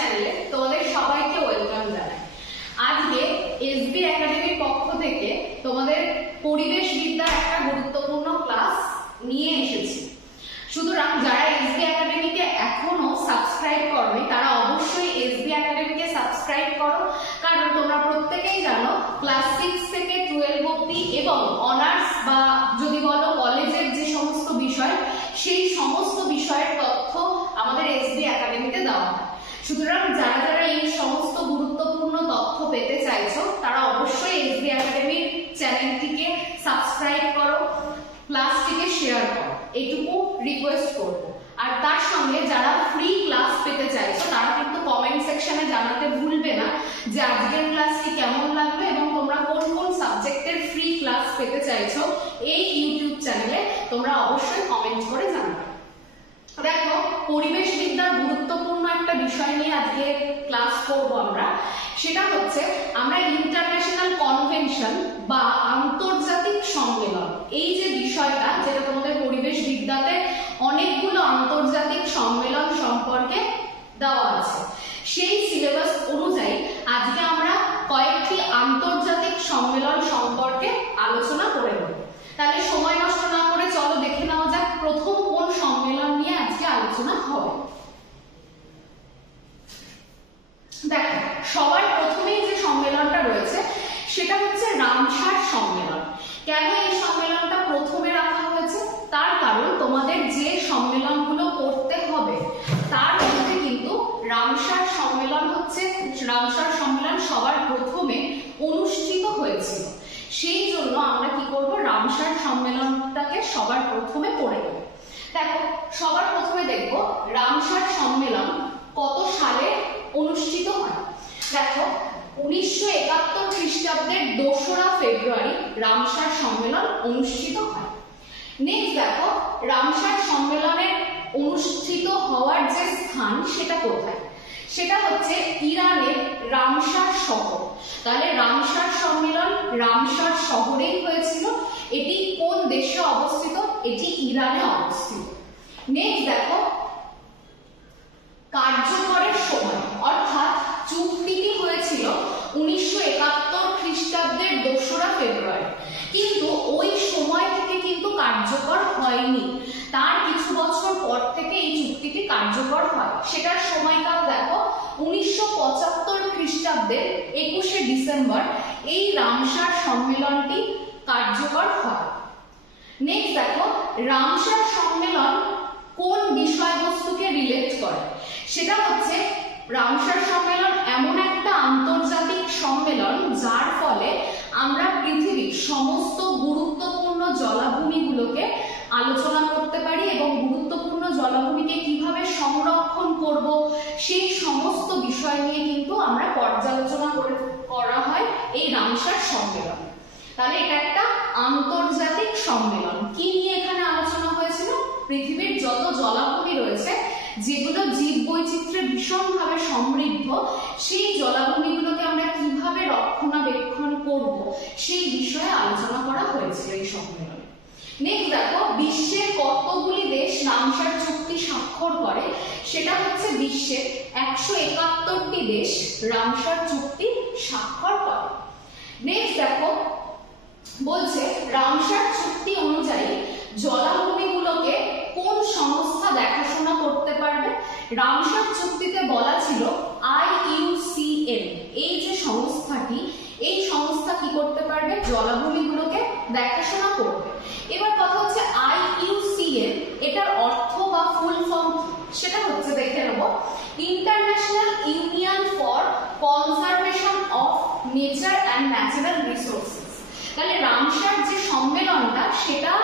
চ্যানেলে তোমাদের সবাইকে ওয়েলকাম জানাই। আজকে এসবি একাডেমির পক্ষ থেকে তোমাদের পরিবেশ বিদ্যার একটা গুরুত্বপূর্ণ ক্লাস নিয়ে এসেছি। সুতরাং যারা এসবি একাডেমিকে এখনো সাবস্ক্রাইব করোনি তারা অবশ্যই এসবি একাডেমিকে সাবস্ক্রাইব করো, কারণ তোমরা প্রত্যেকেই জানো ক্লাস 6 থেকে 12 অবধি এবং অনার্স বা যদি বলো কলেজের যে সমস্ত বিষয় সেই সমস্ত বিষয়ের তথ্য আমাদের এসবি একাডেমিতে দেওয়া হয়। সুতরাং যারা যারা এই সমস্ত গুরুত্বপূর্ণ তথ্য পেতে চাইছো তারা অবশ্যই এসবি একাডেমির চ্যানেলটিকে সাবস্ক্রাইব করো, ক্লাসটিকে শেয়ার করো, এইটুকু রিকোয়েস্ট করবো। আর তার সঙ্গে যারা ফ্রি ক্লাস পেতে চাইছো তারা কিন্তু কমেন্ট সেকশনে জানাতে ভুলবে না যে আজকের ক্লাসটি কেমন লাগবে এবং তোমরা কোন কোন সাবজেক্টের ফ্রি ক্লাস পেতে চাইছো এই ইউটিউব চ্যানেলে তোমরা অবশ্যই কমেন্ট করে জানাবে। দেখো, পরিবেশ বিদ্যার গুরুত্বপূর্ণ একটা বিষয় নিয়ে আজকে ক্লাস করব আমরা। সেটা হচ্ছে আমরা ইন্টারন্যাশনাল কনভেনশন বা আন্তর্জাতিক সম্মেলন, এই যে বিষয়টা যেটা তোমাদের পরিবেশ বিদ্যাতে অনেকগুলো আন্তর্জাতিক সম্মেলন সম্পর্কে দেওয়া আছে, সেই সিলেবাস অনুযায়ী আজকে আমরা কয়েকটি আন্তর্জাতিক সম্মেলন সম্পর্কে আলোচনা করে নেব। তাহলে সময় নষ্ট না করে চলো দেখে নেওয়া যাক প্রথম কোন সম্মেলন নিয়ে আজকে আলোচনা হবে। দেখো, সবার প্রথমেই যে সম্মেলনটা রয়েছে সেটা হচ্ছে রামসার সম্মেলন। কেন এই সম্মেলনটা প্রথমে রাখা হয়েছে? তার কারণ তোমাদের যে সম্মেলনগুলো করতে হবে তার মধ্যে কিন্তু রামসার সম্মেলন হচ্ছে, রামসার সম্মেলন সবার প্রথমে অনুষ্ঠিত হয়েছিল। সেই জন্য আমরা কি করব, রামসার সম্মেলনটাকে সবার প্রথমে পড়ে নেব। দেখো, সবার প্রথমে দেখব রামসার সম্মেলন কত সালে অনুষ্ঠিত হয়। দেখো, 1971 খ্রিস্টাব্দের 2রা ফেব্রুয়ারি রামসার সম্মেলন অনুষ্ঠিত হয়। নেক্সট দেখো, রামসার সম্মেলনের অনুষ্ঠিত হওয়ার যে স্থান সেটা কোথায়? সেটা হচ্ছে ইরানের রামসার শহর। তাহলে রামসার সম্মেলন রামসার শহরেই হয়েছিল। এটি কোন দেশে অবস্থিত? এটি ইরানে অবস্থিত। নেক্সট দেখো, কার্যকরের সময়, অর্থাৎ চুক্তিটি হয়েছিল 1971 খ্রিস্টাব্দের 2রা ফেব্রুয়ারি, কিন্তু ওই সময় থেকে কিন্তু কার্যকর হয়নি। তার কিছু বছর পর থেকে এই চুক্তিটি কার্যকর হয়। সেটার সময়কাল দেখো, 1975 খ্রিস্টাব্দের 21শে ডিসেম্বর এই রামসার সম্মেলনটি কার্যকর হয়। নেক্সট দেখো, রামসার সম্মেলন কোন বিষয়বস্তুকে রিলেট করে? সেটা হচ্ছে রামসার সম্মেলন এমন একটা আন্তর্জাতিক সম্মেলন যার ফলে আমরা পৃথিবীর সমস্ত গুরুত্বপূর্ণ জলাভূমিগুলোকে আলোচনা করতে পারি এবং গুরুত্বপূর্ণ জলাভূমিকে কিভাবে সংরক্ষণ করব সেই সমস্ত বিষয় নিয়ে কিন্তু আমরা পর্যালোচনা করা হয় এই রামসার সম্মেলন। তাহলে এটা একটা আন্তর্জাতিক সম্মেলন। কি নিয়ে এখানে আলোচনা হয়েছিল? পৃথিবীর যত জলাভূমি রয়েছে যেগুলো জীববৈচিত্র্যে ভীষণভাবে সমৃদ্ধ, সেই জলাভূমিগুলোকে আমরা কিভাবে রক্ষণাবেক্ষণ করব সেই বিষয়ে আলোচনা করা হয়েছিল এই সম্মেলনে। নেক্সট দেখো, বিশ্বের কতগুলি দেশ রামসার চুক্তি স্বাক্ষর করে? সেটা হচ্ছে বিশ্বের 171টি দেশ রামসার চুক্তি স্বাক্ষর করে। নেক্সট দেখো, বলছে রামসার চুক্তি অনুযায়ী জলাভূমিগুলোকে কোন সংস্থা দেখাশোনা করতে পারবে? রামসার চুক্তিতে বলা ছিল IUCN, এই যে সংস্থাটি, এই সংস্থা কি করতে পারবে? জলাভূমিগুলোকে দেখাশোনা করবে। এবার কথা হচ্ছে IUCN এটার অর্থ বা ফুল ফর্ম সেটা হচ্ছে, দেখে নেব, international union for conservation of nature and natural resources. তাহলে রামসার যে সম্মেলনটা সেটা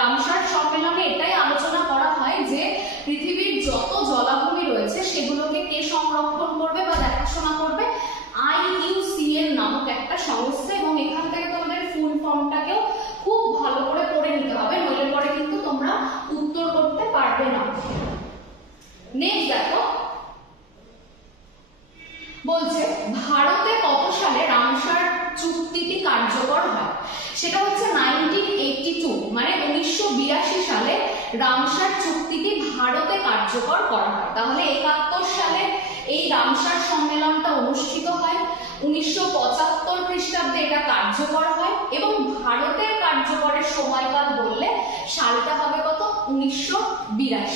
রামসার সম্মেলনে এটাই আলোচনা করা হয় যে পৃথিবীর যত জলাভূমি রয়েছে সেগুলোকে কে সংরক্ষণ করবে বা দেখাশোনা করবে? IUCN নামক একটা সংস্থা। এবং এখান থেকে তোমাদের ফুল ফর্মটাকেও খুব ভালো করে পড়ে নিতে হবে, নইলে পরে কিন্তু তোমরা উত্তর করতে পারবে না। নেক্সট দেখো, বলছে ভারতে কত সালে রামসার চুক্তিটি কার্যকর হয়? সেটা হচ্ছে 1982, মানে 1982 সালে রামসার চুক্তিটি ভারতে কার্যকর করা হয়। তাহলে 71 সালে এই রামসার সম্মেলনটা অনুষ্ঠিত হয়। 1975 খ্রিস্টাব্দে এটা কার্যকর হয় এবং ভারতের কার্যকরের সময়কাল বললে সালটা হবে কত? 1982।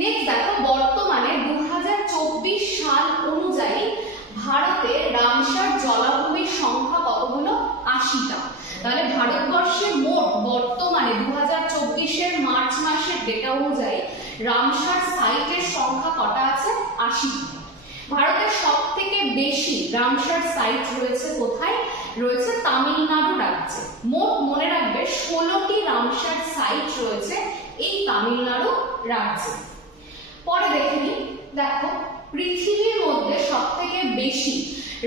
নেক্সট দেখো, বর্তমানে 2024 সাল অনুযায়ী ভারতে রামসার জলাভূমির সংখ্যা কত হলো? 80টা। তাহলে ভারতবর্ষে মোট বর্তমানে 2024 মার্চ মাসের ডেটা অনুযায়ী রামসার সাইটের সংখ্যা কটা আছে? 80টা। ভারতের সব থেকে বেশি রামসার সাইট রয়েছে কোথায়? রয়েছে তামিলনাড়ু রাজ্যে। মোট মনে রাখবে 16টি রামসার সাইট রয়েছে এই তামিলনাড়ু রাজ্যে। পরে দেখে নিই, দেখো পৃথিবীর মধ্যে সব থেকে বেশি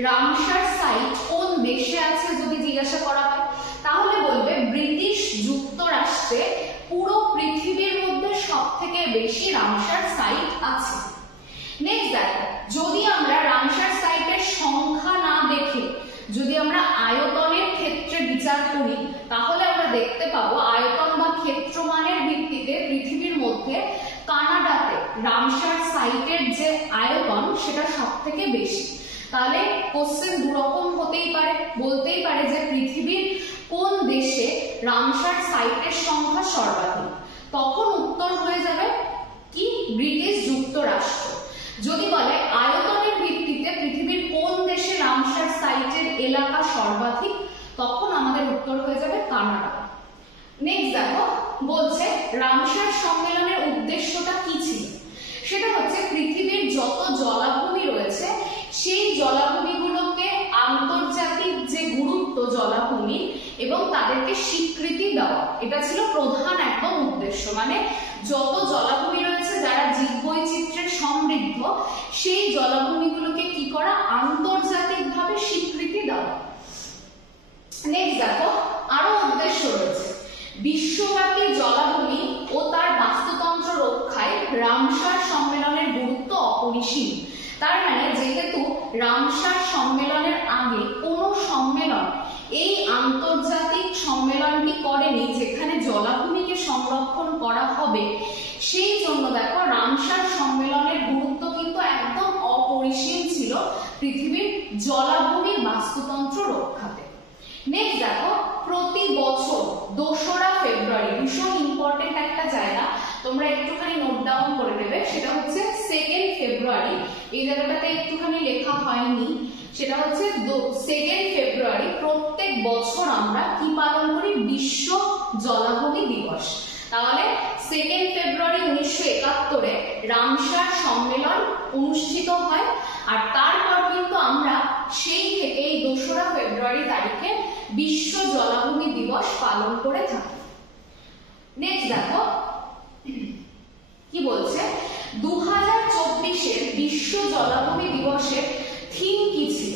রামসার সাইট কোন দেশে আছে যদি জিজ্ঞাসা করা হয়, তাহলে বলবে ব্রিটিশ যুক্তরাষ্ট্রে পুরো পৃথিবীর মধ্যে সব থেকে বেশি রামসার সাইট আছে। নেক্সট দেখো, যদি আমরা রামসার সাইটের সংখ্যা না দেখে যদি আমরা আয়তনের ক্ষেত্রে বিচার করি, তাহলে আমরা দেখতে পাবো আয়তন বা ক্ষেত্রমানের ভিত্তিতে পৃথিবীর মধ্যে কানাডাতে রামসার সাইটের যে আয়তন সেটা সব থেকে বেশি। তাহলে কোশ্চেন দুরকম হতেই পারে, বলতেই পারে যে পৃথিবীর কোন দেশে রামসার সাইটের সংখ্যা সর্বাধিক, তখন উত্তর হয়ে যাবে কি? ব্রিটিশ যুক্তরাষ্ট্র। যদি বলে আয়তনের ভিত্তিতে পৃথিবীর কোন দেশে রামসার সাইটের এলাকা সর্বাধিক, তখন আমাদের উত্তর হয়ে যাবে কানাডা। নেক্সট দেখো, বলছে রামসার সম্মেলনের উদ্দেশ্যটা কি ছিল? সেটা হচ্ছে পৃথিবীর যত জলাভূমি রয়েছে সেই জলাভূমিগুলোকে আন্তর্জাতিক যে গুরুত্ব জলাভূমি এবং তাদেরকে স্বীকৃতি দেওয়া, এটা ছিল প্রধান একদম উদ্দেশ্য। মানে যত জলাভূমি রয়েছে যারা জীববৈচিত্র্যের সমৃদ্ধ, সেই জলাভূমিগুলোকে কি করা? আন্তর্জাতিকভাবে স্বীকৃতি দেওয়া। নেক্সট দেখো, আরো উদ্দেশ্য রয়েছে। বিশ্বব্যাপী জলাভূমি ও তার বাস্তুতন্ত্র রক্ষায় রামসার সম্মেলনের গুরুত্ব অপরিসীম। তার মানে যেহেতু রামসার সম্মেলনের আগে কোনো সম্মেলন এই আন্তর্জাতিক সম্মেলনটি করেনি যেখানে জলাভূমিকে সংরক্ষণ করা হবে, সেই জন্য দেখো রামসার সম্মেলনের গুরুত্ব কিন্তু একদম অপরিসীম ছিল পৃথিবীর জলাভূমির বাস্তুতন্ত্র রক্ষাতে। নেক্সট দেখো, প্রতি বছর 2রা ফেব্রুয়ারি, ভীষণ ইম্পর্টেন্ট একটা জায়গা, তোমরা একটুখানি নোট ডাউন করে নেবে, সেটা হচ্ছে 2 ফেব্রুয়ারি। এই জায়গাটাতে একটুখানি লেখা হয়নি, সেটা হচ্ছে 2 ফেব্রুয়ারি প্রত্যেক বছর আমরা কি পালন করি? বিশ্ব জলাভূমি দিবস। তাহলে 2 ফেব্রুয়ারি 1971 রামসার সম্মেলন অনুষ্ঠিত হয়, আর তারপর কিন্তু আমরা সেই থেকে 2রা ফেব্রুয়ারি তারিখে বিশ্ব জলাভূমি দিবস পালন করে থাকি। নেক্সট দেখো কি বলছে, 2024 বিশ্ব জলাভূমি দিবসের থিম কি ছিল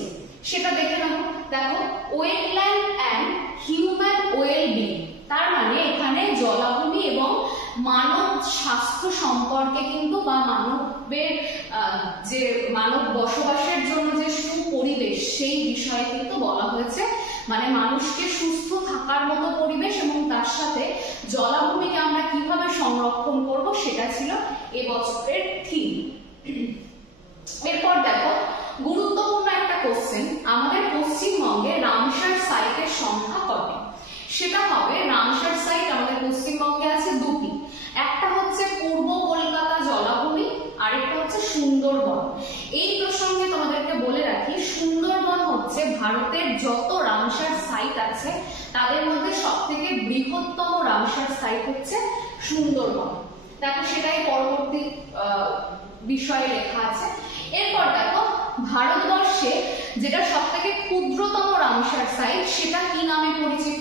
সেটা দেখে নাও। দেখো, ওয়েটল্যান্ড অ্যান্ড হিউম্যান ওয়েলবিং। তার মানে এখানে জলাভূমি এবং মানব স্বাস্থ্য সম্পর্কে কিন্তু বা মানবের যে মানব বসবাসের জন্য যে সুপরিবেশ সেই বিষয়ে কিন্তু বলা হয়েছে। মানে মানুষকে সুস্থ থাকার মতো পরিবেশ এবং তার সাথে জলাভূমিকে আমরা কিভাবে সংরক্ষণ করব সেটা ছিল এবছরের থিম। এরপর দেখো, গুরুত্বপূর্ণ একটা কোশ্চেন, আমাদের পশ্চিমবঙ্গে রামসার সাইটের সংখ্যা কত? সেটা হবে, রামসার সাইট আমাদের পশ্চিমবঙ্গে আছে 2টি। একটা হচ্ছে পূর্ব কলকাতা জলাভূমি, আরেকটা হচ্ছে সুন্দরবন। এই প্রসঙ্গে তোমাদেরকে বলে রাখি, সুন্দরবন হচ্ছে ভারতের যত রামসার সাইট আছে তাদের মধ্যে সবথেকে বৃহত্তম রামসার সাইট হচ্ছে সুন্দরবন। দেখো সেটাই পরবর্তী বিষয়ে লেখা আছে। এরপর দেখো, ভারতবর্ষে যেটা সবথেকে ক্ষুদ্রতম রামসার সাইট সেটা কি নামে পরিচিত?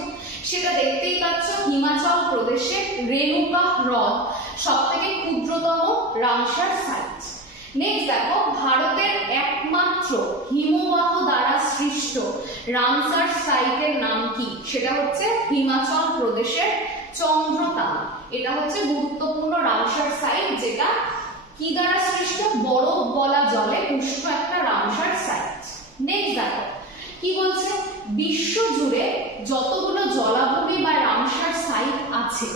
সেটা দেখতেই পাচ্ছ, হিমাচল প্রদেশের রেণুকা হ্রদ সবথেকে ক্ষুদ্রতম রামসার সাইট। নেক্সট দেখো, ভারতের একমাত্র হিমবাহ দ্বারা সৃষ্ট রামসার সাইটের নাম কি? সেটা হচ্ছে হিমাচল প্রদেশের চন্দ্রতাল। এটা হচ্ছে গুরুত্বপূর্ণ রামসার সাইট, যেটা কি দ্বারা সৃষ্ট? বরফ গলা জলে পুষ্ট একটা রামসার সাইট। নেক্সট দেখো কি বলছে, বিশ্ব জুড়ে যতগুলো জলাভূমি বা রামসার সাইট আছে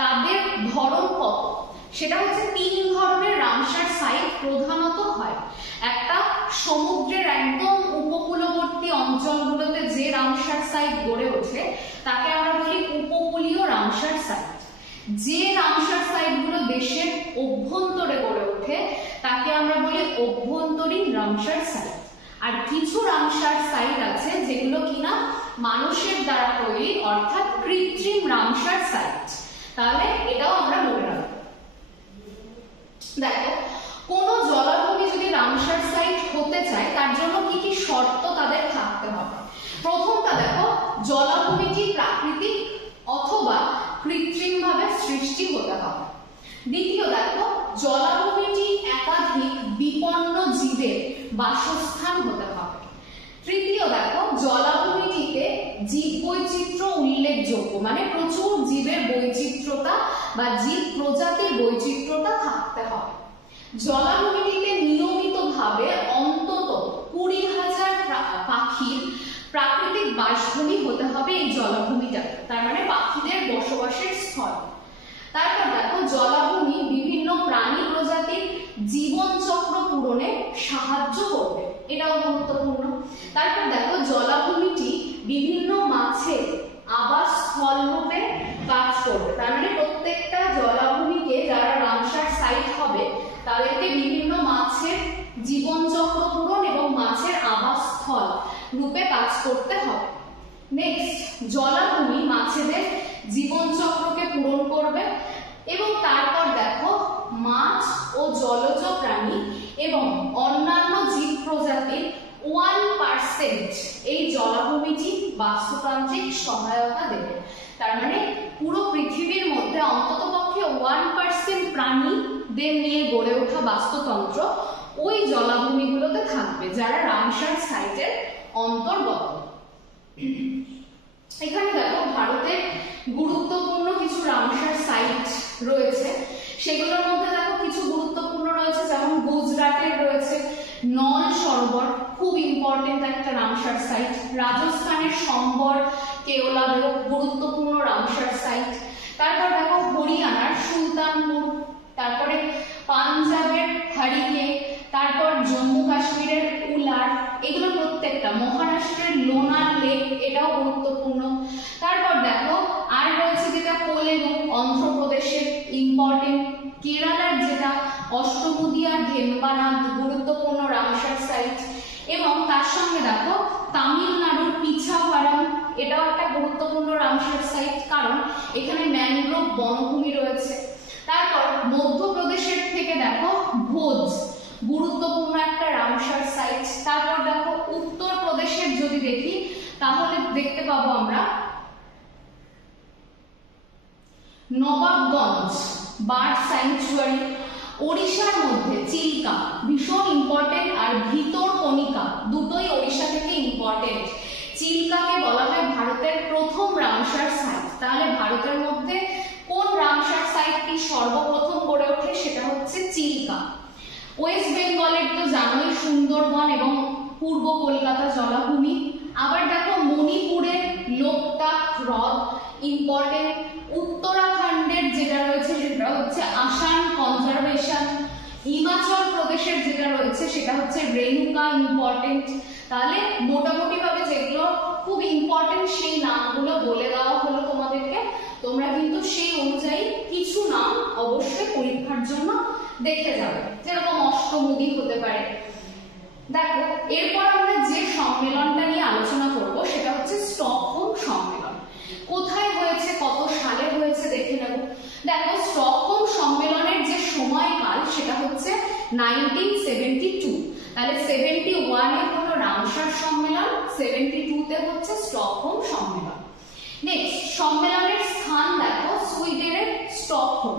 তাদের ধরন কত? সেটা হচ্ছে 3 ধরনের রামসার রামসার সাইট প্রধানত হয় একটা সমুদ্রের একদম উপকূলবর্তী অঞ্চলগুলোতে যে রামসার সাইট গড়ে ওঠে তাকে আমরা বলি উপকূলীয় রামসার সাইট। যে রামসার সাইটগুলো দেশের অভ্যন্তরে গড়ে ওঠে তাকে আমরা বলি অভ্যন্তরীণ রামসার সাইট। আর কিছু রামসার সাইট আছে যেগুলো কিনা মানুষের দ্বারা তৈরি, অর্থাৎ কৃত্রিম রামসার সাইট। তাহলে এটাও আমরা মনে রাখবো। দেখো, কোন জলাভূমি যদি রামসার সাইট হতে চায় তার জন্য কি কি শর্ত তাদের থাকতে হবে। প্রথমটা দেখো, জলাভূমিটি প্রাকৃতিক অথবা কৃত্রিমভাবে সৃষ্টি হতে হবে। দ্বিতীয় দেখো, জলাভূমিটি একাধিক বিপন্ন জীবের বাসস্থান হতে হবে। তৃতীয় দেখো, জলাভূমিটিতে জীব বৈচিত্র্য উল্লেখযোগ্য, মানে প্রচুর জীবের বৈচিত্র্যতা বা জীব প্রজাতির বৈচিত্র্যতা থাকতে হবে। জলাভূমিটিতে নিয়মিতভাবে অন্তত 20,000 পাখির প্রাকৃতিক বাসভূমি হতে হবে এই জলাভূমিটাতে, তার মানে পাখিদের বসবাসের স্থল। তারপর দেখো, জলাভূমি বিভিন্ন প্রাণী প্রজাতির জীবন চক্র পূরণে সাহায্য করবে, এটাও গুরুত্বপূর্ণ। তারপর দেখো, জলাভূমিটি বিভিন্ন মাছের আবাস স্থল রূপে কাজ করবে, তার মানে প্রত্যেকটা জলাভূমিকে যারা রামসার সাইট হবে তাদেরকে বিভিন্ন মাছের জীবন চক্র পূরণ এবং মাছের আবাস স্থল রূপে কাজ করতে হবে। নেক্সট, জলাভূমি মাছেদের জীবন চক্রকে পূরণ করবে এবং তারপর দেখো, মাছ ও জলজ প্রাণী এবং অন্যান্য জীব প্রজাতির 1% এই জলাভূমিটি বাস্তুতান্ত্রিক সহায়তা দেবে। তার মানে পুরো পৃথিবীর মধ্যে অন্ততপক্ষে 1% প্রাণীদের নিয়ে গড়ে ওঠা বাস্তুতন্ত্র ওই জলাভূমিগুলোতে থাকবে যারা রামসার সাইটের অন্তর্গত। এখানে দেখো, ভারতের গুরুত্বপূর্ণ কিছু রামসার সাইট রয়েছে, সেগুলোর মধ্যে দেখো কিছু গুরুত্বপূর্ণ রয়েছে, যেমন গুজরাটের রয়েছে নল সরোবর, খুব ইম্পর্টেন্ট একটা রামসার সাইট। রাজস্থানের সম্বর কেওলাদেও গুরুত্বপূর্ণ রামসার সাইট। তারপর দেখো, হরিয়ানার সুলতানপুর, তারপরে পাঞ্জাবের হরিকে, তারপর জম্মু কাশ্মীরের উলার, এগুলো প্রত্যেকটা। মহারাষ্ট্রের লোনার লেক, এটাও গুরুত্বপূর্ণ। তারপর দেখো, আর রয়েছে যেটা কোলেরু, অন্ধ্রপ্রদেশের ইম্পর্টেন্ট। কেরালার যেটা অষ্টমুদিয়া ভেম্বানাথ, গুরুত্বপূর্ণ রামসার সাইট। এবং তার সঙ্গে দেখো, তামিলনাড়ুর পিছাভারাম, এটাও একটা গুরুত্বপূর্ণ রামসার সাইট, কারণ এখানে ম্যানগ্রোভ বনভূমি রয়েছে। তারপর মধ্যপ্রদেশের থেকে দেখো, ভোজ, গুরুত্বপূর্ণ একটা রামসার সাইট। তারপর দেখো, উত্তরপ্রদেশের যদি দেখি তাহলে দেখতে পাবো আমরা নবাবগঞ্জ বার্ড স্যাংচুয়ারি। ওড়িশার মধ্যে চিল্কা, ভীষণ ইম্পর্টেন্ট, আর ভিতরকণিকা, দুটোই ওড়িশা থেকে ইম্পর্টেন্ট। চিল্কাকে বলা হয় ভারতের প্রথম রামসার সাইট। তাহলে ভারতের মধ্যে কোন রামসার সাইটটি সর্বপ্রথম গড়ে ওঠে, সেটা হচ্ছে চিল্কা। ওয়েস্ট বেঙ্গলের তো জানোই সুন্দরবন এবং পূর্ব কলকাতা জলাভূমি। আবার দেখো, মণিপুরের লোকটাক হ্রদ ইম্পর্টেন্ট। উত্তরাখণ্ডের যেটা রয়েছে সেটা হচ্ছে আসাম কনজারভেশন। হিমাচল প্রদেশের যেটা রয়েছে সেটা হচ্ছে রেণুকা, ইম্পর্টেন্ট। তাহলে মোটামুটি ভাবে যেগুলো খুব ইম্পর্টেন্ট সেই নামগুলো বলে দেওয়া হলো তোমাদেরকে। তোমরা কিন্তু সেই অনুযায়ী কিছু নাম অবশ্যই পরীক্ষার জন্য দেখে যাবে, যেরকম অষ্টমুদি হতে পারে। দেখো, এরপর আমরা যে সম্মেলনটা নিয়ে আলোচনা করব সেটা হচ্ছে স্টকহোম সম্মেলন। কোথায় হয়েছে, কত সালে হয়েছে দেখে নেব। দেখো, স্টকহোম সম্মেলনের যে সময়কাল সেটা হচ্ছে 1972। তাহলে 71 এ হলো রামসার সম্মেলন, 72 তে হচ্ছে স্টকহোম সম্মেলন। নেক্সট, সম্মেলনের স্থান দেখো, সুইডেনের স্টকহোম।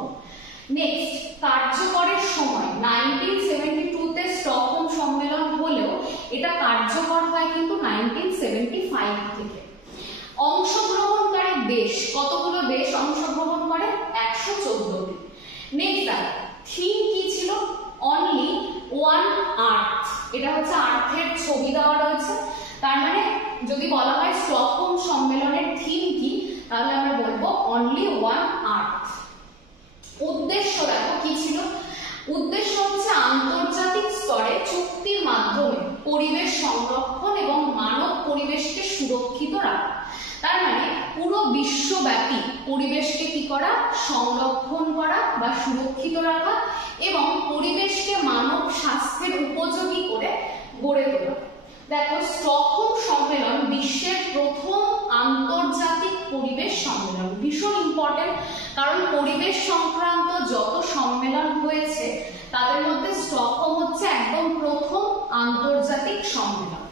নেক্সট, কার্যকরের সময় 1972 তে স্টকহোম সম্মেলন হলেও এটা কার্যকর হয় কিন্তু 1975 থেকে। অংশগ্রহণকারী দেশ, কতগুলো দেশ অংশগ্রহণ করে, 114টি। নেক্সট, থিম কি ছিল, অনলি ওয়ান আর্থ। এটা হচ্ছে আর্থের ছবি দেওয়া রয়েছে। তার মানে যদি বলা হয় স্টকহোম সম্মেলনের থিম কি, তাহলে আমরা বলবো অনলি ওয়ান আর্থ। উদ্দেশ্য দেখো কি ছিল, উদ্দেশ্য হচ্ছে সংরক্ষণ করা বা সুরক্ষিত রাখা এবং পরিবেশকে মানব স্বাস্থ্যের উপযোগী করে গড়ে তোলা। দেখো, স্টকহোম সম্মেলন বিশ্বের প্রথম আন্তর্জাতিক পরিবেশ সম্মেলন। ভীষণ ইম্পর্টেন্ট, কারণ পরিবেশ সংক্রান্ত যত সম্মেলন হয়েছে তাদের মধ্যে স্টকহোম হচ্ছে একদম প্রথম আন্তর্জাতিক সম্মেলন।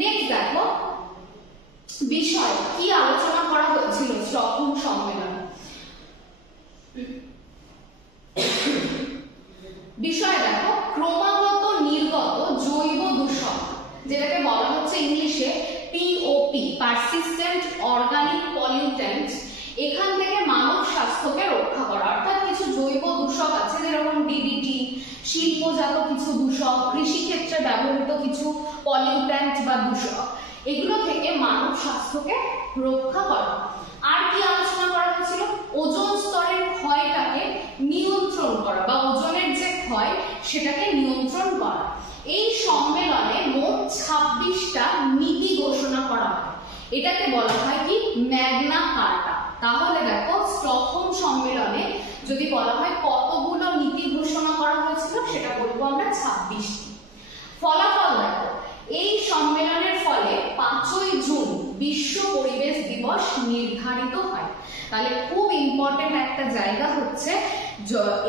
নেক্সট দেখো, বিষয় কি আলোচনা করা হয়েছিল স্টকহোম সম্মেলন। বিষয় দেখো, ক্রমাগত নির্গত জৈব দূষণ, যেটাকে বলা হচ্ছে ইংলিশে পিওপি, পারসিস্টেন্ট অর্গানিক পলিউটেন্ট, এখান থেকে মানব স্বাস্থ্যকে রক্ষা করা। অর্থাৎ কিছু জৈব দূষক আছে যেরকম ডিডিটি, শিল্পজাত কিছু দূষক, কৃষিক্ষেত্রে ব্যবহৃত কিছু পলিউটেন্ট বা দূষক, এগুলো থেকে মানব স্বাস্থ্যকে রক্ষা করা। আর কি আলোচনা করা হয়েছিল? ওজোন স্তরের ক্ষয়টাকে নিয়ন্ত্রণ করা বা ওজনের যে ক্ষয় সেটাকে নিয়ন্ত্রণ করা। এই সম্মেলনে মোট 26টা নীতি ঘোষণা করা হয়। এটাকে বলা হয় কি ম্যাগনা কার্টা। তাহলে দেখো, স্টকহোম সম্মেলনে যদি বলা হয় কতগুলো নীতি ঘোষণা করা হয়েছিল, সেটা বলবো আমরা 26টি। ফলাফল দেখো, এই সম্মেলনের ফলে 5ই জুন বিশ্ব পরিবেশ দিবস নির্ধারিত হয়। তাহলে খুব ইম্পর্টেন্ট একটা জায়গা হচ্ছে,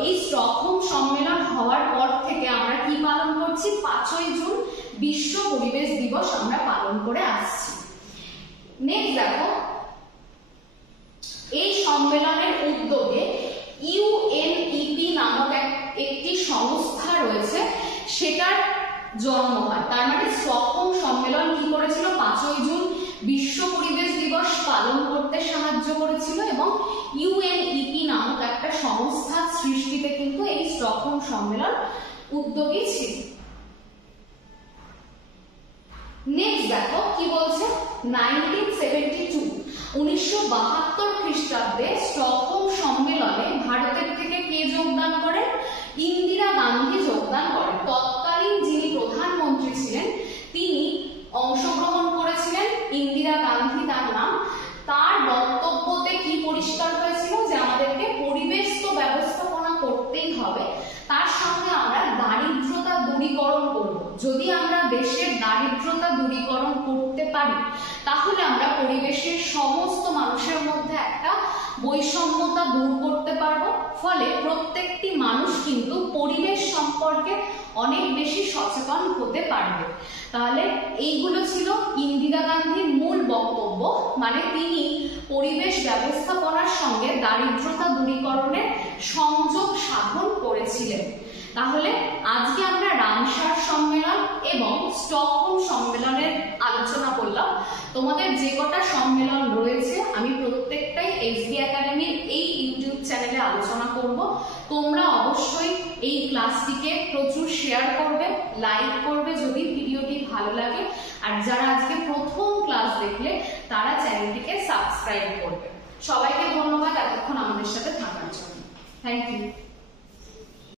এই স্টকহোম সম্মেলন হওয়ার পর থেকে আমরা কি পালন করছি? 5ই জুন বিশ্ব পরিবেশ দিবস আমরা পালন করে আসছি। নেক্সট দেখো, এই সম্মেলনের উদ্যোগে ইউএনইপি নামক একটি সংস্থা রয়েছে, সেটার জন্ম হয়। তার মানে স্টকহোম সম্মেলন কি করেছিল? 5ই জুন বিশ্ব পরিবেশ দিবস পালন করতে সাহায্য করেছিল এবং ইউএনইপি নামক একটা সংস্থা সৃষ্টিতে কিন্তু এই স্টকহোম সম্মেলন উদ্যোগী ছিল। নেক্সট দেখো কি বলছে, 1972 খ্রিস্টাব্দে স্টকহোম সম্মেলনে ভারতের থেকে কে যোগদান করেন? ইন্দিরা গান্ধী যোগদান করেন। তৎকালীন যিনি প্রধানমন্ত্রী ছিলেন তিনি অংশগ্রহণ করেছিলেন, ইন্দিরা গান্ধী তার নাম। তার বক্তব্যতে কি পরিষ্কার হয়েছিল? যে আমাদেরকে পরিবেশ তো ব্যবস্থাপনা করতেই হবে, তার সঙ্গে আমরা দারিদ্রতা দূরীকরণ করব। যদি আমরা দেশের দারিদ্রতা দূরীকরণ করতে পারি তাহলে আমরা পরিবেশের সমস্ত মানুষের মধ্যে একটা বৈষম্যতা দূর করতে পারবো। ফলে প্রত্যেকটি মানুষ কিন্তু পরিবেশ সম্পর্কে অনেক বেশি সচেতন হতে পারবে। তাহলে এইগুলো ছিল ইন্দিরা গান্ধীর মূল বক্তব্য, মানে তিনি পরিবেশ ব্যবস্থাপনার সঙ্গে দারিদ্রতা দূরীকরণের সংযোগ সাধন করেছিলেন। তাহলে আজকে আমরা রামসার সম্মেলন এবং স্টকহোম সম্মেলনের আলোচনা করলাম। তোমাদের যে কটা সম্মেলন রয়েছে আমি প্রত্যেকটাই এসবি একাডেমির এই ইউটিউব চ্যানেলে আলোচনা করব। তোমরা অবশ্যই এই ক্লাসটিকে প্রচুর শেয়ার করবে, লাইক করবে যদি ভিডিওটি ভালো লাগে, আর যারা আজকে প্রথম ক্লাস দেখলে তারা চ্যানেলটিকে সাবস্ক্রাইব করবে। সবাইকে ধন্যবাদ এতক্ষণ আমাদের সাথে থাকার জন্য। Thank you.